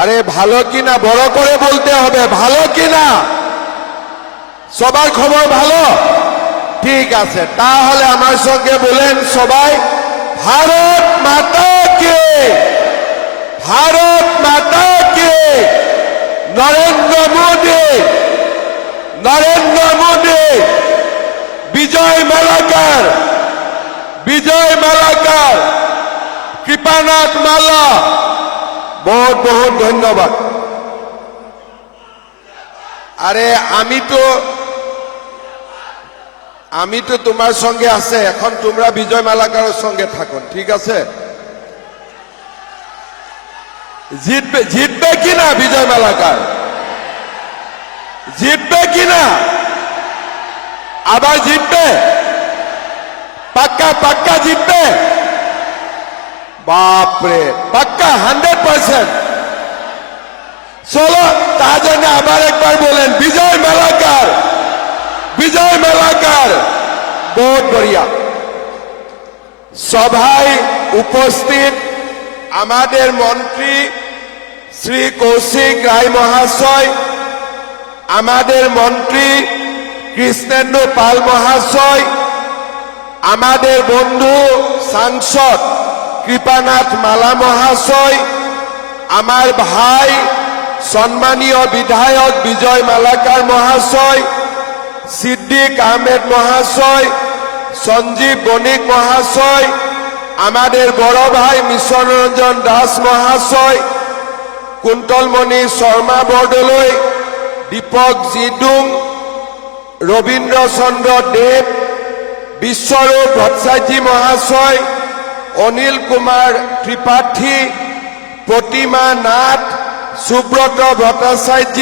আরে ভালো কিনা বড় করে বলতে হবে, ভালো কিনা? সবার খবর ভালো? ঠিক আছে, তাহলে আমার সঙ্গে বলেন সবাই, ভারত মাতা কে, ভারত মাতা কে, নরেন্দ্র মোদী, নরেন্দ্র মোদী, বিজয় মালাকার, বিজয় মালাকার, কৃপানাথ মাল্লা। বহুত বহুত ধন্যবাদ। আরে আমি তো তোমার সঙ্গে আছে, এখন তোমরা বিজয় মালাকারের সঙ্গে থাকো, ঠিক আছে? জিতবে, জিতবে কিনা বিজয় মালাকার? জিতবে কিনা? আবার জিতবে? পাক্কা পাক্কা জিতবে? বাপরে, পাক্কা 100%। চলো তার জন্য আবার একবার বলেন, বিজয় মালাকার, বিজয় মালাকার। বহুত বড়িয়া। সভায় উপস্থিত আমাদের মন্ত্রী শ্রী কৌশিক রায় মহাশয়, আমাদের মন্ত্রী কৃষ্ণেন্দু পাল মহাশয়, আমাদের বন্ধু সাংসদ কৃপানাথ মালা মহাশয়, আমার ভাই সম্মানীয় বিধায়ক বিজয় মালাকার মহাশয়, সিদ্দিক আহমেদ মহাশয়, সঞ্জীব বণিক মহাশয়, আমাদের বড় ভাই মিশন রঞ্জন দাস মহাশয়, কুন্তলমণি শর্মা বৰদলৈ, দীপক জিডুং, রবীন্দ্র চন্দ্র দেব, বিশ্বরূপ ভট্টাচার্য মহাশয়, অনিল কুমার ত্রিপাঠী, প্রতিমা নাথ, সুব্রত ভট্টাচার্য,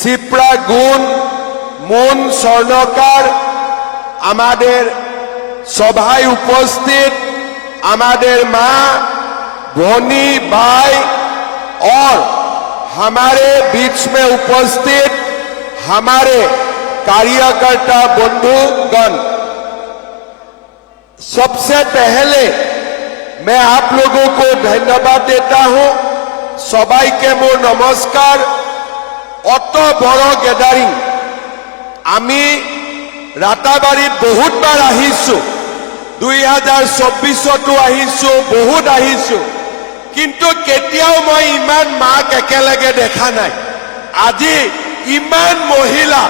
শিপ্রা গুণ, মুন স্বর্ণকার, আমাদের সভায় উপস্থিত আমাদের माँ भोनी भाई और हमारे बीच में उपस्थित हमारे कार्यकर्ता बंधुगण, सबसे पहले मैं आप लोगों को धन्यवाद देता हूं। सबाई के मोर नमस्कार। अत बड़ गैदारिंग आमी राताबारीत बहुत बार आहिছো, 2024 आहिছো, बहुत आहिছো, किंतु केतियाओ मैं इमान माक एकेलगे देखा नाई। আজি इमान महिला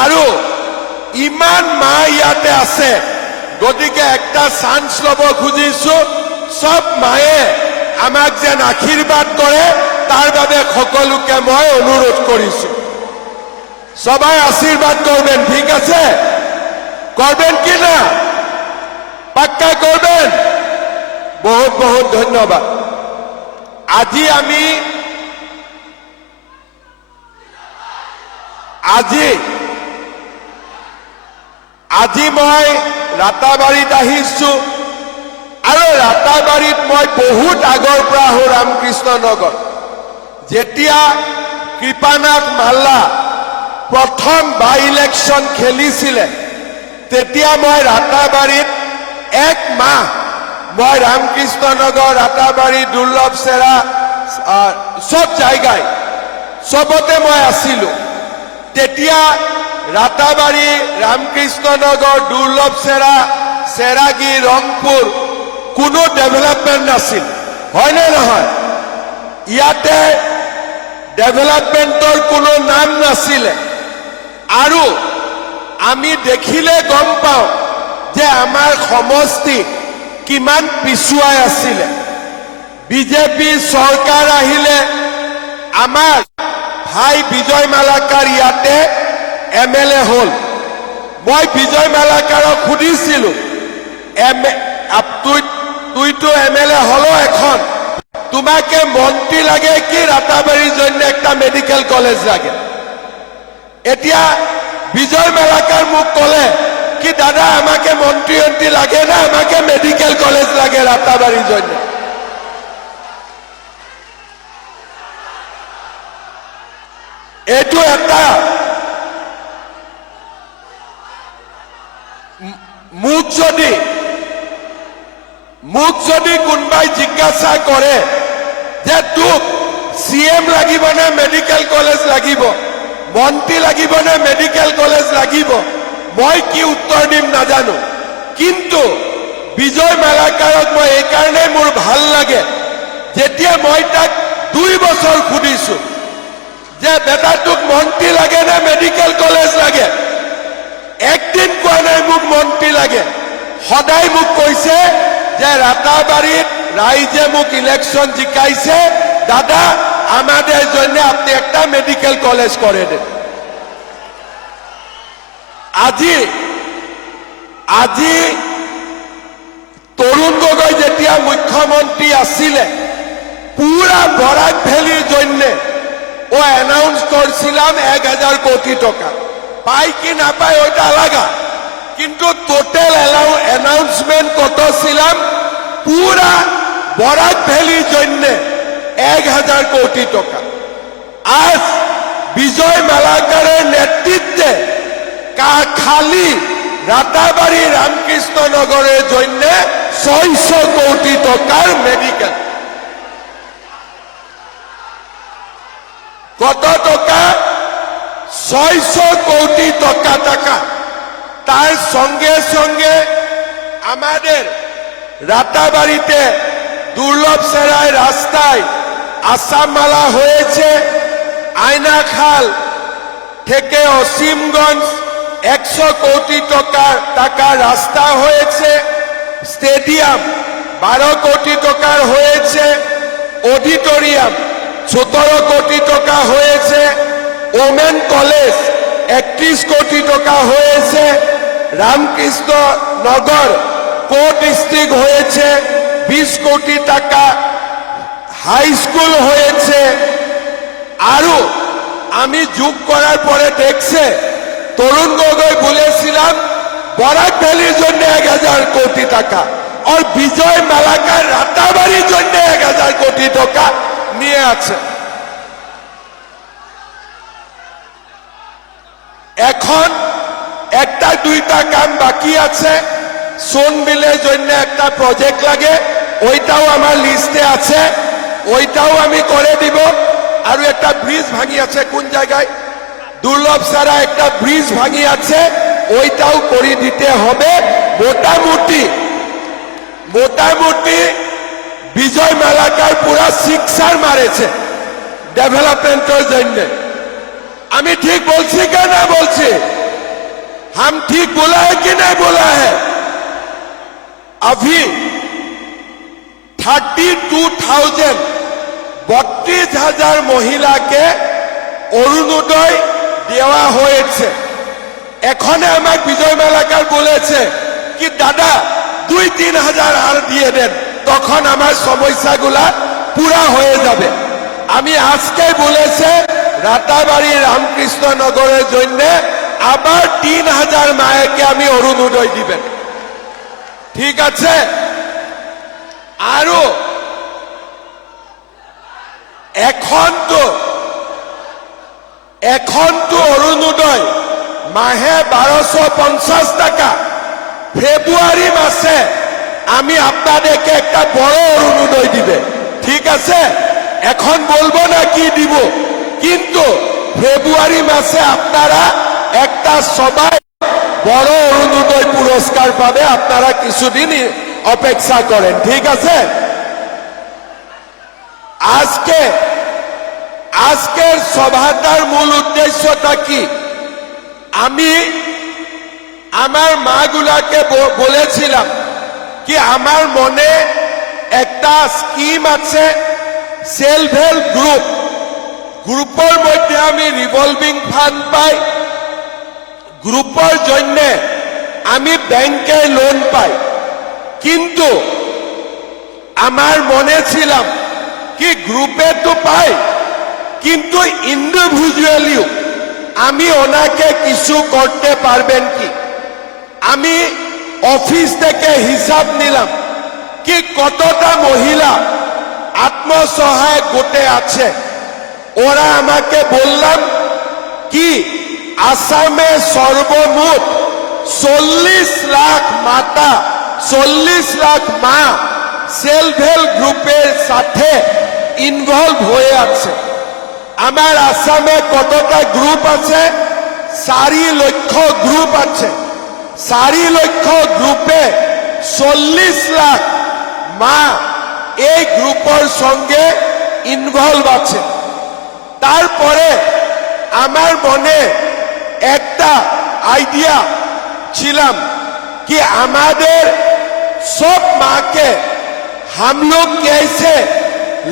आरो इमान मा इयाते आछे, गतिके एकटा चान्स लब खुजिছো, सब माये आमाक जेन आशीर्वाद करे तार बारे सकलोके मैं अनुरोध करिছো। सबाई आशीर्वाद करबेन, ठीक आछे? करबेन कि ना? पक्का करबेन? बहुत बहुत धन्यवाद। আজি आमी আজি मैं राताबारीत आहिছো और राताबारीत मैं बहुत आगर पर आहू रामकृष्ण नगर। जेतिया कृपानाथ माल्ला प्रथम बाई इलेक्शन खेलिছিলে तेतिया मैं राताबारीत एक माह मैं रामकृष्ण नगर, राताबारी, दुर्लभ सेरा सब जायगाय सबते मैं आसिलो। तेतिया राताबारी, रामकृष्ण नगर, दुर्लभ सेरा, सेरागी, रंगपुर कोनो डेभेलपमेंट नासिल, হয় নে নহয়? ইয়াতে डेभेलपमेंटर कोनो नाम नासिले आरु आमी देखिले गम पाओ जे आमार समष्टि किमान पिछुआई आसिले। बीजेपी सरकार आहिले आमार भाई विजय मालाकार इयाते एमएलए हल। मैं विजय मालाकारक सुधिसिलो तुई तो एमएलए हलो एखन, तुम्हें मंत्री लागे कि राताबारीर जन्य एकटा मेडिकल कलेज लागे? एतिया विजय मालाकार मुख कले कि दादा आमाके मंत्री लागे ना आमाके मेडिकल कलेज लागे राताबारीर जन्य? एटु एकटा मुख जदि कोनबाई जिज्ञासा करे যে তোক CM লাগিব নে মেডিকেল কলেজ লাগিব, মন্ত্ৰী লাগিব নে মেডিকেল কলেজ লাগিব, মই কি উত্তৰ দিম নাজানো। কিন্তু বিজয় মালাকাৰক মই এইকাৰণে মোৰ ভাল লাগে, যেতিয়া মই তাক 2 বছৰ সুধিছো যে বেটা তোক মন্ত্ৰী লাগে নে মেডিকেল কলেজ লাগে, একদিন কোৱা নাই মোক মন্ত্ৰী লাগে। সদায় মোক কৈছে যে রাতাবাড়িত রাইজে মোক ইলেকশন জিকাইছে, দাদা আমাদের জন্য আপনি একটা মেডিকেল কলেজ করে দেন। আজি তরুণ গগৈ যেতিয়া মুখ্যমন্ত্রী আছিলে, পুরা বরাক ভ্যালির জন্য ও অ্যানাউন্স করছিলাম 1000 কোটি টাকা, পাই কি না পাই ওইটা আলাদা, কিন্তু টোটাল অ্যানাউন্সমেন্ট কত ছিলাম পুরা বরাক ভ্যালির জন্য 1000 কোটি টাকা। আজ বিজয় মালাকারের নেতৃত্বে খালি রাতাবাড়ি রামকৃষ্ণ নগরের জন্য 600 কোটি টাকার মেডিকেল। কত টাকা? 600 কোটি টাকা। তার সঙ্গে সঙ্গে আমাদের রাতাবাড়িতে দুর্লভ সেরাই রাস্তায় আসাম মালা হয়েছে, আয়নাখাল থেকে অসীমগঞ্জ 100 কোটি টাকার রাস্তা হয়েছে, স্টেডিয়াম 12 কোটি টাকার হয়েছে, অডিটোরিয়াম 17 কোটি টাকা হয়েছে, ওমেন কলেজ 31 কোটি টাকা হয়েছে, রামকৃষ্ণ নগর কো ডিস্ট্রিক্ট হয়েছে 20 কোটি টাকা, হাই স্কুল হয়েছে। আরো আমি যোগ করার পরে দেখছে তরুণ গগৈ বলেছিলাম বরাক ভ্যালির জন্য 1000 কোটি টাকা, আর বিজয় মালাকার রাতাবাড়ির জন্য 1000 কোটি টাকা নিয়ে আছে। এখন একটা দুইটা কাম বাকি আছে, সোনবিলের জন্য একটা প্রজেক্ট লাগে, ওইটাও আমার লিস্টে আছে, ওইটাও আমি করে দিব। আর একটা ব্রিজ ভাঙি আছে কোন জায়গায়, দুর্লভ সারা একটা ব্রিজ ভাঙি আছে, ওইটাও করে দিতে হবে। মোটামুটি বিজয় মালাকার পুরা সিক্সার মারেছে ডেভেলপমেন্টের জন্য। আমি ঠিক বলছি কে না বলছি? हम ठीक बोला है कि नहीं बोला है? अभी 32,000 32,000 মহিলাকে অরুণোদয় দেওয়া হয়েছে। এখানে আমাকে বিজয় মালাকার বলেছে কি দাদা 2-3 হাজার আর দিয়ে দেন, তখন আমার সমস্যাগুলা পুরা হয়ে যাবে। আমি আজকে বলেছে রাতাবাড়ি রামকৃষ্ণ নগরের জন্য আবার 3000 মায়েকে আমি অরুণোদয় দিবেন, ঠিক আছে? আরো এখন তো অরুণোদয় মাহে 1250 টাকা। ফেব্রুয়ারি মাসে আমি আপনাদেরকে একটা বড় অরুণোদয় দিবে, ঠিক আছে? এখন বলবো না কি দিব, কিন্তু ফেব্রুয়ারি মাসে আপনারা একটা সবাই বড় অরুণোদয় পুরস্কার পাবে। আপনারা কিছুদিন অপেক্ষা করেন, ঠিক আছে? আজকের সভাটার মূল উদ্দেশ্যটা কি? আমি আমার মাগুলাকে বলেছিলাম কি আমার মনে একটা স্কিম আছে, সেলফ হেল্প গ্রুপের মধ্যে আমি রিভলভিং ফান্ড পাই, গ্রুপের জন্য আমি ব্যাংকে লোন পাই। কিন্তু আমার মনে ছিলাম কি গ্রুপে তো পাই, কিন্তু ইন্ডিভিজুয়ালিও আমি ওনাকে কিছু করতে পারবেন কি? আমি অফিস থেকে হিসাব নিলাম কি কতটা মহিলা আত্মসহায়ক গোটে আছে। ওরা আমাকে বললাম কি আসামে সর্বমোট 40 লাখ মাতা, 40 লাখ মা সেলফ হেল্প গ্রুপের সাথে ইনভলভ হয়ে আছে। আমার আসামে কতটা গ্রুপ আছে? 4 লক্ষ গ্রুপ আছে। 4 লক্ষ গ্রুপে 40 লাখ মা এই গ্রুপের সঙ্গে ইনভলভ আছে। তারপরে আমার মনে একটা আইডিয়া ছিলাম कि हमारे सब माँ के हम लोग कैसे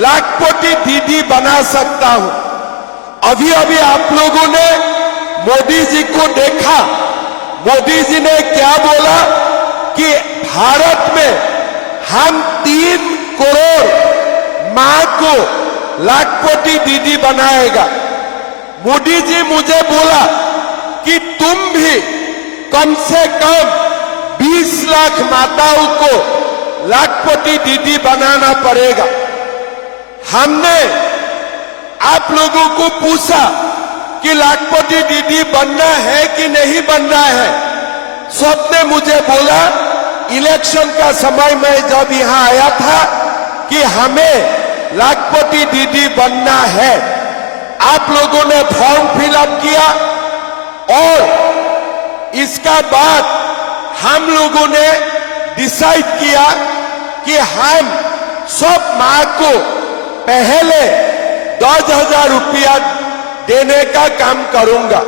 लाखपति दीदी बना सकता हूं। अभी अभी आप लोगों ने मोदी जी को देखा, मोदी जी ने क्या बोला कि भारत में हम 3 करोड़ माँ को लाखपति दीदी बनाएगा। मोदी जी मुझे बोला कि तुम भी कम से कम 20 लाख माताओं को लाखपति दीदी बनाना पड़ेगा। हमने आप लोगों को पूछा कि लाखपति दीदी बनना है कि नहीं बनना है। सबने मुझे बोला, इलेक्शन का समय में जब यहां आया था, कि हमें लाखपति दीदी बनना है। आप लोगों ने फॉर्म फिलअप किया और इसका बाद हम लोगों ने डिसाइड किया कि हम सब माँ को पहले 10,000 रुपया देने का काम करूंगा।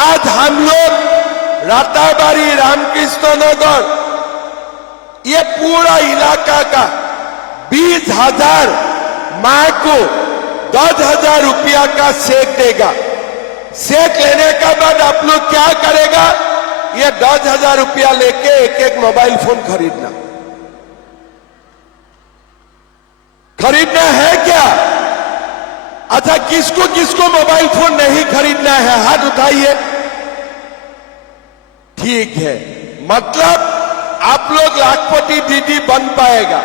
आज हम लोग राताबाड़ी, रामकृष्ण नगर, ये पूरा इलाका का 20,000 माँ को 10,000 रुपया का चेक देगा। चेक लेने के बाद आप लोग क्या करेगा? ये 10,000 रुपया लेके एक मोबाइल फोन खरीदना है क्या? अच्छा, किसको किसको मोबाइल फोन नहीं खरीदना है? हाथ उठाइए। ठीक है, मतलब आप लोग लाखपति दीदी बन पाएगा।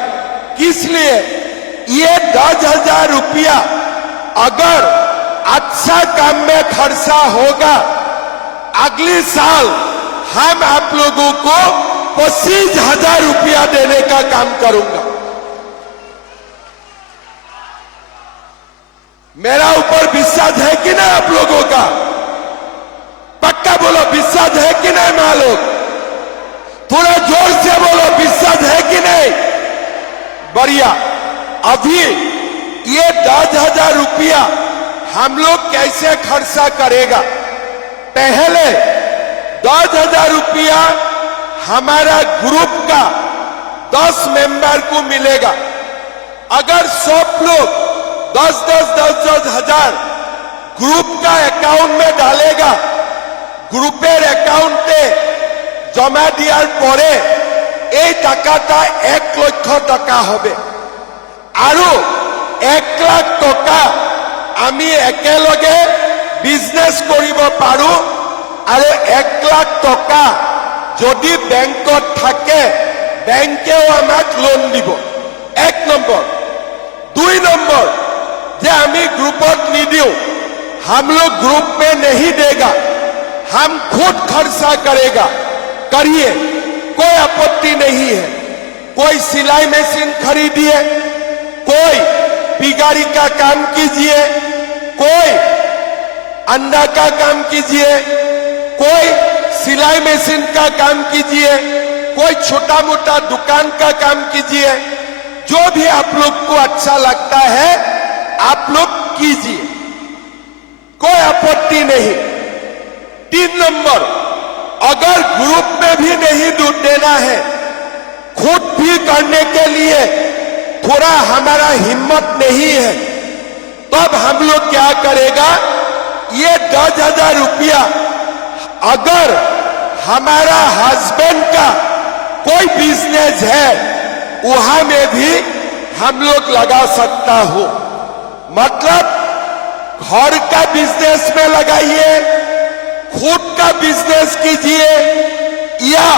किस लिए? ये 10,000 रुपया अगर अच्छा काम में खर्चा होगा, अगले साल हम आप लोगों को 25,000 रुपया देने का काम करूंगा। मेरा ऊपर विश्वास है कि नहीं आप लोगों का? पक्का बोलो, विश्वास है कि नहीं मां लोग? थोड़ा जोर से बोलो, विश्वास है कि नहीं? बढ़िया। अभी ये 10,000 रुपया हम लोग कैसे खर्चा करेगा? पहले 10,000 रुपया हमारा ग्रुप का 10 मेंबर को मिलेगा। अगर सब लोग 10,000 ग्रुप का अकाउंट में डालेगा, ग्रुपेर अकाउंटे जमा दियार परे এই টাকাটা 1 লক্ষ টাকা হবে। আরো 1 লাখ টাকা আমি একেলগে বিজনেস কৰিব পাৰো। আৰু 1 লাখ টাকা যদি বেংকত থাকে, বেংকেও আমাক লোন দিব। 1 নম্বর। 2 নম্বর, যে আমি গ্रुपत निदियो, हम लोग ग्रुप में नहीं देगा, हम खुद खर्चा करेगा। करिए, कोई आपत्ति नहीं है। कोई सिलाई मशीन खरीदिए, कोई पिगारी का काम कीजिए, कोई अंडा का काम कीजिए, कोई सिलाई मशीन का काम कीजिए, कोई छोटा मोटा दुकान का काम कीजिए। जो भी आप लोग को अच्छा लगता है आप लोग कीजिए, कोई आपत्ति नहीं। 3 नंबर, अगर ग्रुप में भी नहीं दूध देना है, खुद भी करने के लिए थोड़ा हमारा हिम्मत नहीं है, तब हम लोग क्या करेगा? ये 10,000 रुपया अगर हमारा हस्बैंड का कोई बिजनेस है, वहां में भी हम लोग लगा सकता हो। मतलब घर का बिजनेस में लगाइए, खुद का बिजनेस कीजिए, या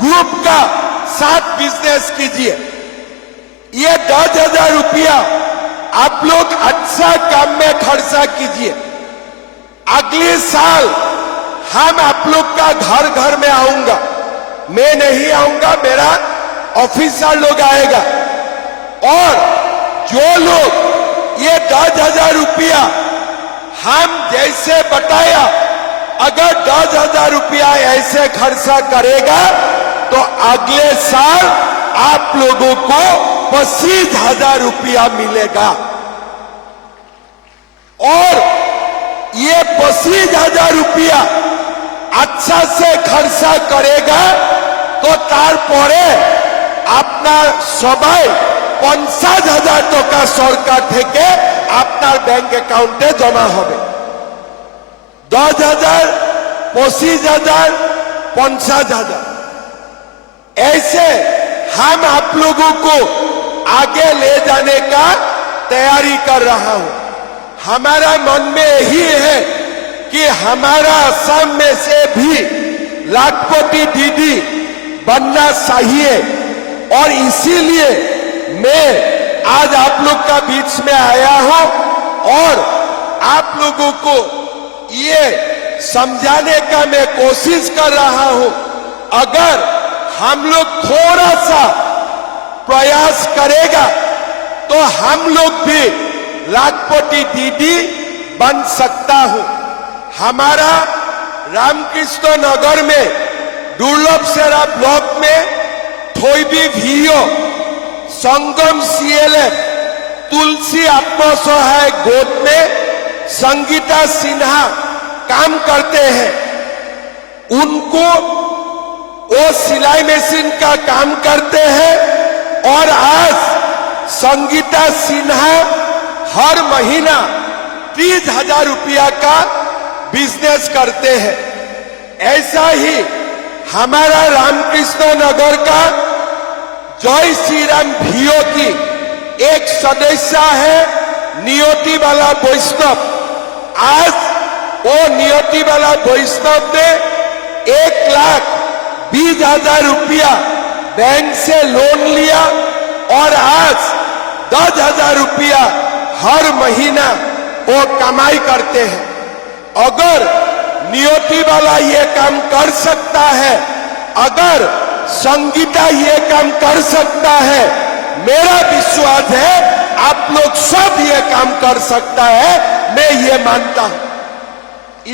ग्रुप का साथ बिजनेस कीजिए। ये 10,000 रुपया आप लोग अच्छा काम में खर्चा कीजिए। अगले साल हम आप लोग का घर घर में आऊंगा। मैं नहीं आऊंगा, मेरा ऑफिसर लोग आएगा और जो लोग ये 10,000 रुपया हम जैसे बताया, अगर 10,000 रुपया ऐसे खर्चा करेगा तो अगले साल आप लोगों को 25,000 रुपया मिलेगा। और ये 25,000 रुपया अच्छा से खर्चा करेगा तो तारपरे আপনার সবাই 50,000 টাকা সরকার থেকে আপনার ব্যাংক অ্যাকাউন্টে জমা হবে। 10,000, 25,000, 50,000, ऐसे हम आप लोगों को आगे ले जाने का तैयारी कर रहा हूं। हमारा मन में यही है कि हमारा असम में से भी लाखपति दीदी बनना चाहिए, और इसीलिए मैं आज आप लोग का बीच में आया हूं और आप लोगों को ये समझाने का मैं कोशिश कर रहा हूं। अगर हम लोग थोड़ा सा प्रयास करेगा तो हम लोग भी लाखपति दीदी बन सकता हूं। हमारा रामकृष्ण नगर में दुर्लभ सेरा ब्लॉक में थोईबी भियो, संगम सीएलएफ, तुलसी आत्मसहाय गोद में संगीता सिन्हा काम करते हैं। उनको वो सिलाई मशीन का काम करते हैं और आज संगीता सिन्हा हर महीना 30,000 रुपया का बिजनेस करते हैं। ऐसा ही हमारा रामकृष्ण नगर का जय श्री राम भियो की एक सदस्य है नियति वाला वैष्णव। आज वो नियति वाला वैष्णव ने 1,20,000 रुपया बैंक से लोन लिया और आज 10,000 रुपया हर महीना वो कमाई करते हैं। अगर नियति वाला ये काम कर सकता है, अगर संगीता ये काम कर सकता है, मेरा विश्वास है आप लोग सब ये काम कर सकता है, मैं ये मानता हूं।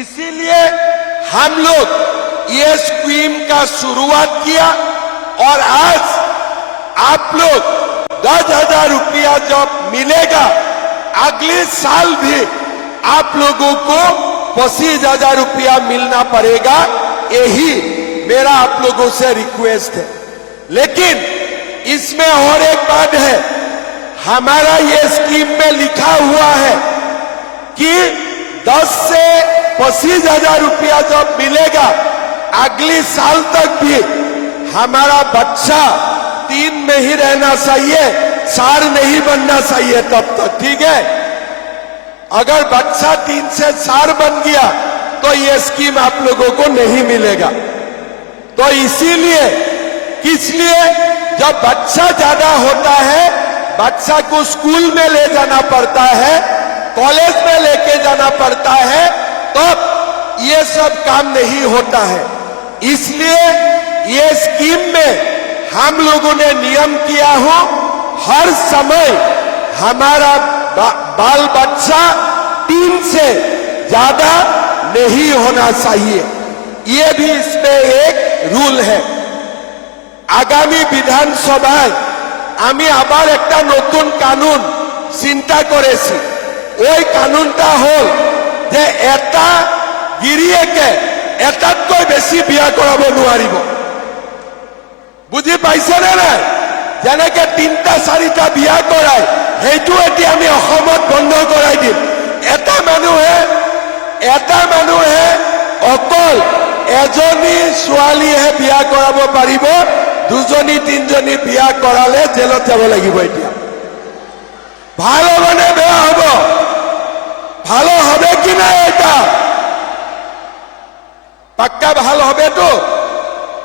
इसीलिए हम लोग ये स्कीम का शुरुआत किया और आज आप लोग 10,000 रुपया जब मिलेगा, अगले साल भी आप लोगों को 25,000 रुपया मिलना पड़ेगा। यही मेरा आप लोगों से रिक्वेस्ट है। लेकिन इसमें और एक बात है, हमारा ये स्कीम में लिखा हुआ है कि 10 से 25,000 रुपया जब मिलेगा, अगले साल तक भी हमारा बच्चा 3 में ही रहना चाहिए, 4 नहीं बनना चाहिए तब तक, ठीक है। अगर बच्चा 3 से 4 बन गया तो ये स्कीम आप लोगों को नहीं मिलेगा। तो इसीलिए किसलिए जब बच्चा ज्यादा होता है, बच्चा को स्कूल में ले जाना पड़ता है, कॉलेज में लेके जाना पड़ता है, तब ये सब काम नहीं होता है। इसलिए ये स्कीम में हम लोगों ने नियम किया हो, हर समय हमारा बाल बच्चा 3 से ज्यादा नहीं होना चाहिए। ये भी इसमें एक रूल है। आगामी विधानसभाয় আমি আবার একটা নতুন কানুন চিন্তা করেছি। ওই কানুনটা হল যে এটা গিৰিয়েকে এটাতকৈ বেছি বিয়া কৰাব নোৱাৰিব। বুজি পাইছেনে নাই? যেনেকে 3টা 4টা বিয়া কৰায়, সেইটো এতিয়া আমি অসমত বন্ধ কৰাই দিম। এটা মানুহে অকল এজনী ছোৱালীহে বিয়া কৰাব পাৰিব, 2জনী 3জনী বিয়া কৰালে জেলত যাব লাগিব। এতিয়া ভাল হবে নে বেয়া হব? ভালো হবে কি না? এটা পাক্কা ভাল হবে তো?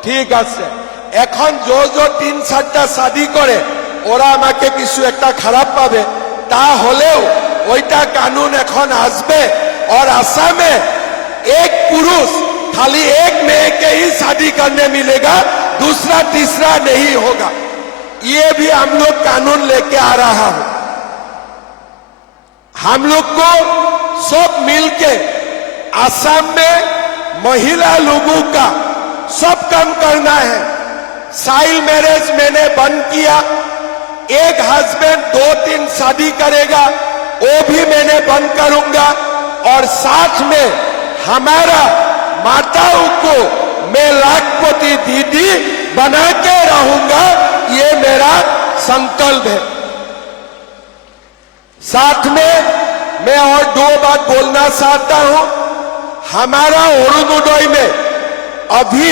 ঠিক আছে। এখন जो 3-4টা শাদী করে ওরা আমাকে কিছু একটা খারাপ পাবে, তা হলেও ওইটা কানুন এখন আসবে और आसाम में एक पुरुष खाली एक मेয়ে के ही शादी करने मिलेगा, दूसरा तीसरा नहीं होगा। ये भी हम लोग कानून लेके आ रहा हूं। हम लोग को सब मिलके असम में महिला लोगों का सब काम करना है। चाइल्ड मैरिज मैंने बंद किया, एक हस्बैंड 2-3 शादी करेगा वो भी मैंने बंद करूंगा, और साथ में हमारा माताओं को मैं लाखपति दीदी बना के रहूंगा, ये मेरा संकल्प है। साथ में मैं और 2 बात बोलना चाहता हूं। हमारा अरुणोदय में अभी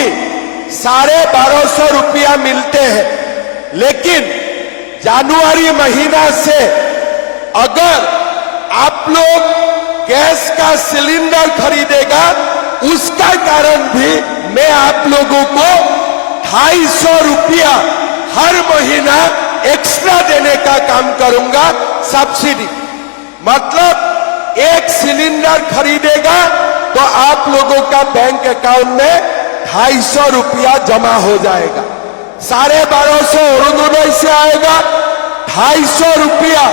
1250 रुपया मिलते हैं, लेकिन जनवरी महीना से अगर आप लोग गैस का सिलेंडर खरीदेगा, उसका कारण भी मैं आप लोगों को 250 रुपया हर महीना एक्स्ट्रा देने का काम करूंगा, सब्सिडी। मतलब एक सिलेंडर खरीदेगा तो आप लोगों का बैंक अकाउंट में 250 रुपया जमा हो जाएगा। 1250 अरुणोदय से आएगा, 250 रुपया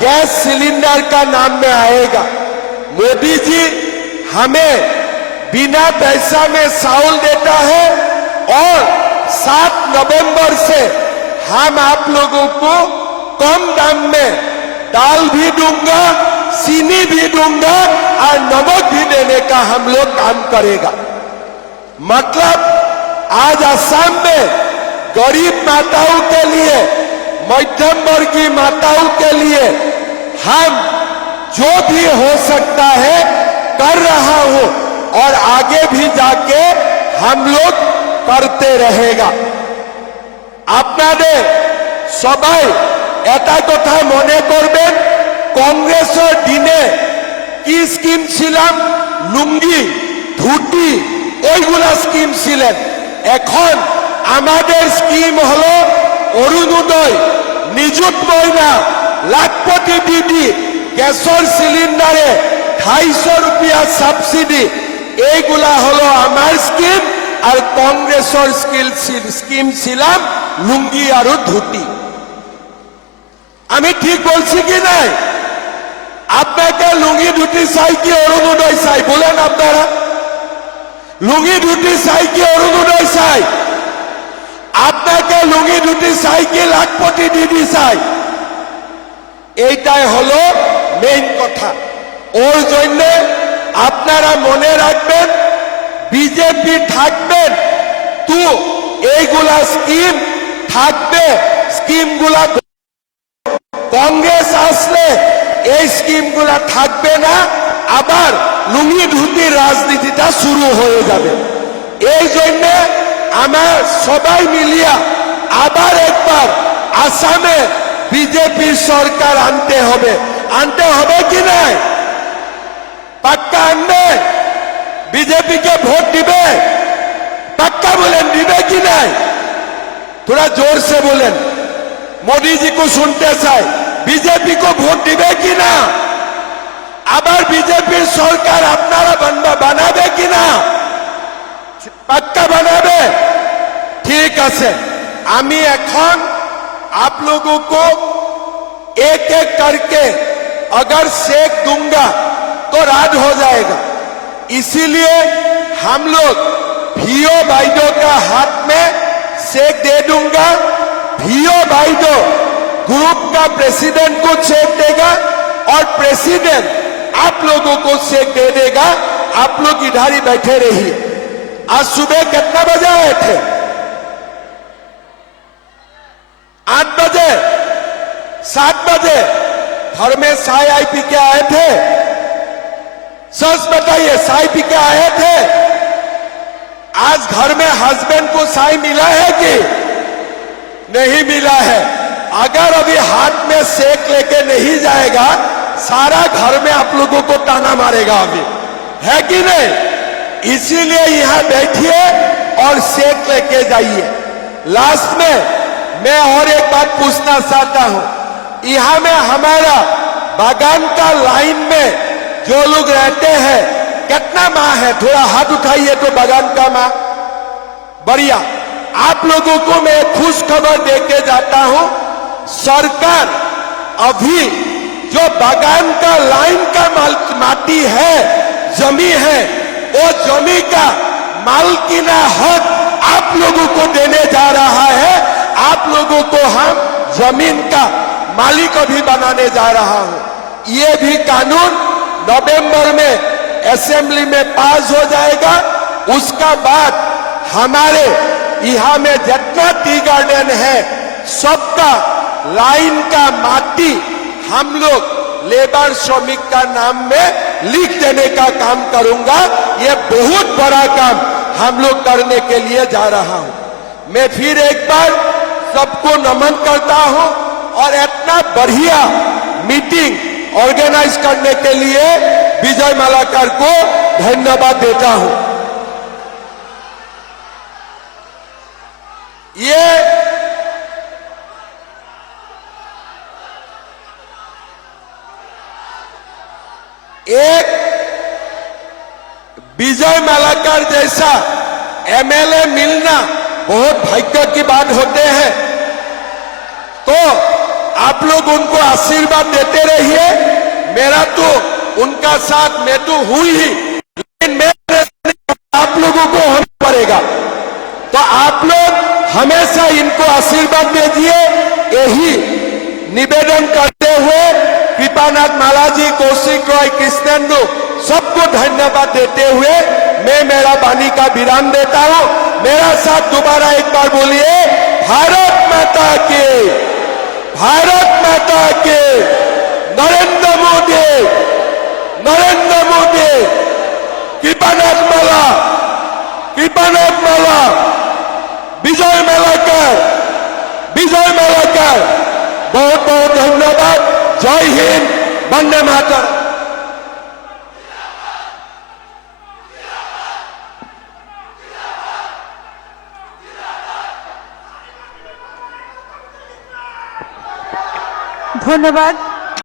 गैस सिलेंडर का नाम में आएगा। मोदी जी हमें बिना पैसा में चावल देता है, और 7 नवंबर से हम आप लोगों को कम दाम में दाल भी दूंगा, चीनी भी दूंगा और नमक भी देने का हम लोग काम करेगा। मतलब आज असम में गरीब माताओं के लिए, मध्यम वर्गीय माताओं के लिए हम जो भी हो सकता है कर रहा हूं, और आगे भी जाके हम लोग करते रहेगा। আপনাদের সবাই এটা কথা মনে করবেন, কংগ্রেসের দিনে কি স্কিম ছিলাম, লুঙ্গি ধুতি ওইগুলা স্কিম ছিলেন। এখন আমাদের স্কিম হলো অরুণোদয়, নিযুত মহিলা, লাখপতি দিদি, গ্যাসের সিলিন্ডারে 250 রুপিয়া সাবসিডি, এইগুলা হলো আমার স্কিম। আর কংগ্রেসের স্কিম ছিলাম লুঙ্গি আর ধুতি। আমি ঠিক বলছি কি নাই? আপনাকে লুঙ্গি ধুতি চাই কি অরুণোদয় চাই বলেন? আপনারা লুঙ্গি ধুতি চাই কি অরুণোদয় চাই? আপনাকে লুঙ্গি ধুতি চাই কি লাখপতি দিদি চাই? এইটাই হলো মেইন কথা। ওর জন্য আপনারা মনে রাখবেন, বিজেপি থাকবেন তো এইগুলা স্কিম থাকবে, স্কিমগুলা কংগ্রেস আসলে এই স্কিমগুলা থাকবে না, আবার লুঙ্গি ধুতির রাজনীতিটা শুরু হয়ে যাবে। এই জন্য আমার সবাই মিলিয়া আবার একবার আসামে বিজেপির সরকার আনতে হবে কি নাই? পাক্কা আনবে? बीजेपी के वोट दिबे? पक्का बोलें, दिबे कि नहीं? थोड़ा जोर से बोलें, मोदी जी को सुनते चाहे। बीजेपी को वोट दिबे कि ना? आबार बीजेपी सरकार अपनारा बनाबे कि ना? पक्का बनाबे? ठीक है। आमी एखन आप लोगों को एक एक करके अगर सेक दूंगा तो रात हो जाएगा। इसीलिए हम लोग भियो भाईडो का हाथ में चेक दे दूंगा। भियो भाईडो ग्रुप का प्रेसिडेंट को चेक देगा, और प्रेसिडेंट आप लोगों को चेक दे देगा। आप लोग इधर ही बैठे रहिए। आज सुबह कितना बजे आए थे? 8 बजे, 7 बजे घर में चाय आई पी के आए थे? सच बताइए, चाय पी के आए थे? आज घर में हस्बैंड को चाय मिला है कि नहीं मिला है? अगर अभी हाथ में सेक लेके नहीं जाएगा, सारा घर में आप लोगों को ताना मारेगा अभी, है कि नहीं? इसीलिए यहां बैठिए और सेक लेके जाइए। लास्ट में मैं और एक बात पूछना चाहता हूं। यहां में हमारा बागान का लाइन में जो लोग रहते हैं, कितना माँ है? थोड़ा हाथ उठाइए तो बागान का माँ। बढ़िया। आप लोगों को मैं खुश खबर देके जाता हूं, सरकार अभी जो बागान का लाइन का माटी है, जमी है, वो जमी का मालकीना हक आप लोगों को देने जा रहा है। आप लोगों को हम जमीन का मालिक भी बनाने जा रहा हूं। ये भी कानून नवंबर में असेंबली में पास हो जाएगा। उसका बाद हमारे यहाँ में जितना टी गार्डन है सबका लाइन का माटी हम लोग लेबर श्रमिक का नाम में लिख देने का काम करूंगा। ये बहुत बड़ा काम हम लोग करने के लिए जा रहा हूं। मैं फिर एक बार सबको नमन करता हूं और इतना बढ़िया मीटिंग ऑर्गेनाइज करने के लिए विजय मालाकर को धन्यवाद देता हूं। ये एक विजय मालाकर जैसा एमएलए मिलना बहुत भाग्य की बात होते हैं। तो आप लोग उनको आशीर्वाद देते रहिए। मेरा तो उनका साथ मैं तो हूं ही, लेकिन मेरे आप लोगों को होना पड़ेगा। तो आप लोग हमेशा इनको आशीर्वाद दीजिए। यही निवेदन करते हुए कृपानाथ मालाजी, कौशिक रॉय, कृष्णेंदु सबको धन्यवाद देते हुए मैं मेरा वाणी का विराम देता हूं। मेरा साथ दोबारा एक बार बोलिए, भारत माता के, भारत माता के, नरेंद्र मोदी, नरेंद्र मोदी, कृपानाथ माला, कृपानाथ माला, विजय मालाकर, विजय मालाकर। बहुत बहुत धन्यवाद। जय हिंद, वंदे मातरम। ধন্যবাদ।